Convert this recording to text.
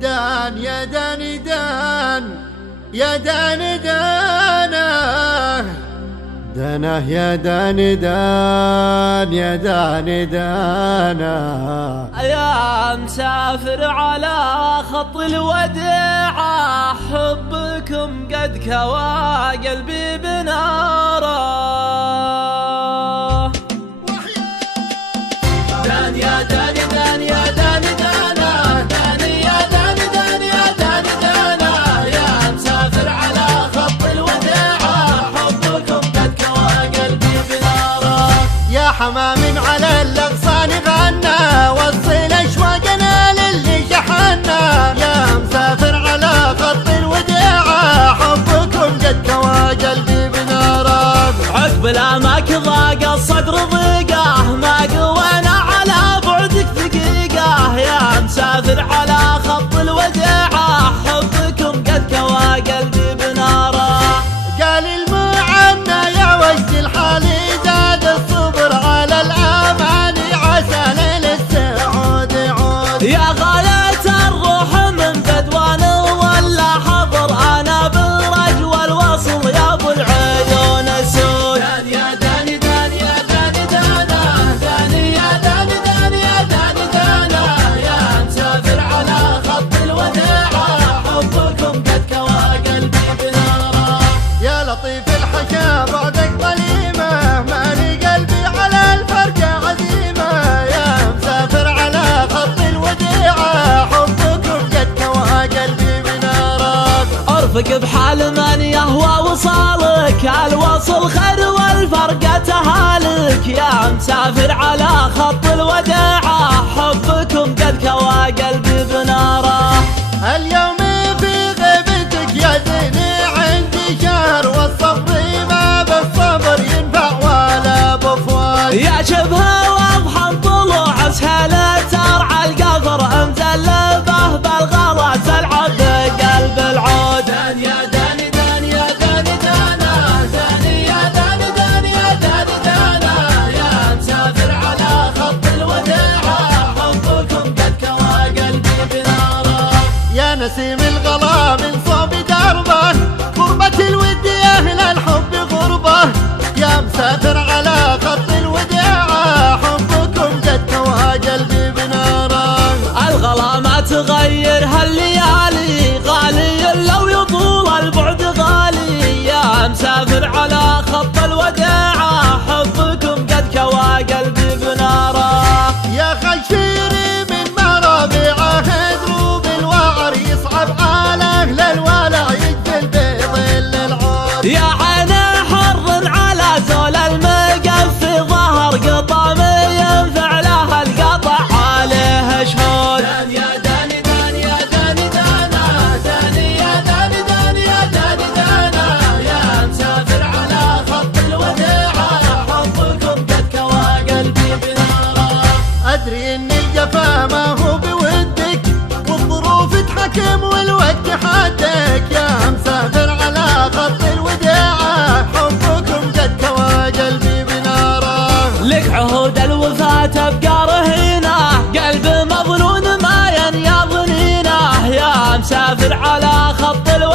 دان يا دان دان يا دان دانه دانه يا دان دان يا دان دانه يا مسافر على خط الوداع حبكم قد كوى قلبي بناره دان يا دان دان يا دان دانه دان يا دان دان يا دان دانه يا مسافر على خط الوداع حبكم قد كوى قلبي بناره يا حمام على الأغصان غنى وصل أشواقنا للي شحنا يا مسافر على خط الوداع حبكم قد كوى قلبي بناره عقب الأماك ضاق الصدر ضيقه ما قوينا على بعدك دقيقه يا مسافر على خط الوداع حبكم قد كوى قلبي بناره قال المعنى يا وجد الحال زاد الصبر على الأماني عسى ليل السعود يعود يا غاية الروح من بدوان ولا حضر أنا بالرج والوصل يا أبو العيون السود دان يا داني دان يا داني دانا داني يا داني دان يا داني دانا يا مسافر على خط الوداع حبكم قد كوى قلبي بناره يا لطيف الحكا بعدك ظليمة مالي قلبي على الفرقة عزيمة يا مسافر على خط الوديعة حبكم قد كوى قلبي بنارك ارفق بحال من يهوى وصالك الوصل خير والفرقة تهالك يا مسافر على خط الوداع حبكم قد كوى قلبي بناره اليوم في غيبتك يا زيني عندي شهر والصبر ما بالصبر ينفع ولا بفوات يا شبه واضحا طلوع سهلة ترعى القفر مزلبه بالغلا تلعب بقلب العود دان يا داني دان يا داني دانا داني يا داني دان يا داني دانا يا مسافر على خط الوداع حبكم قد كوى قلبي بناره يا نسيم الغلا من صوب دربه غربة الود يا أهل الحب غربة يا مسافر على خط الوداع حبكم قد كوى قلبي بناره الغلا ما تغير هالليالي غالي لو يطول البعد غالي يا مسافر على خط الوداع حبكم قد كوى قلبي بناره يا خشيري من مرابعه دروب الوعر يصعب على أهل الولع يجبل بظل العود يا عين حر على زول المقف ظهر قطع ما ينفع له القطع عليه شهود دان يا داني دان يا داني دانا داني يا داني دان يا داني دانا يا مسافر على خط الوداع حبكم قد كوى قلبي بناره أدري إن الجفا ما هو بودك والظروف تحكم والوقت حدك يا مسافر على خط الوداع حبكم قد كوى قلبي بناره لك عهود الوفاة تبقى رهينه قلب مظنون ما ينيا ظنينه يا مسافر على خط الوداع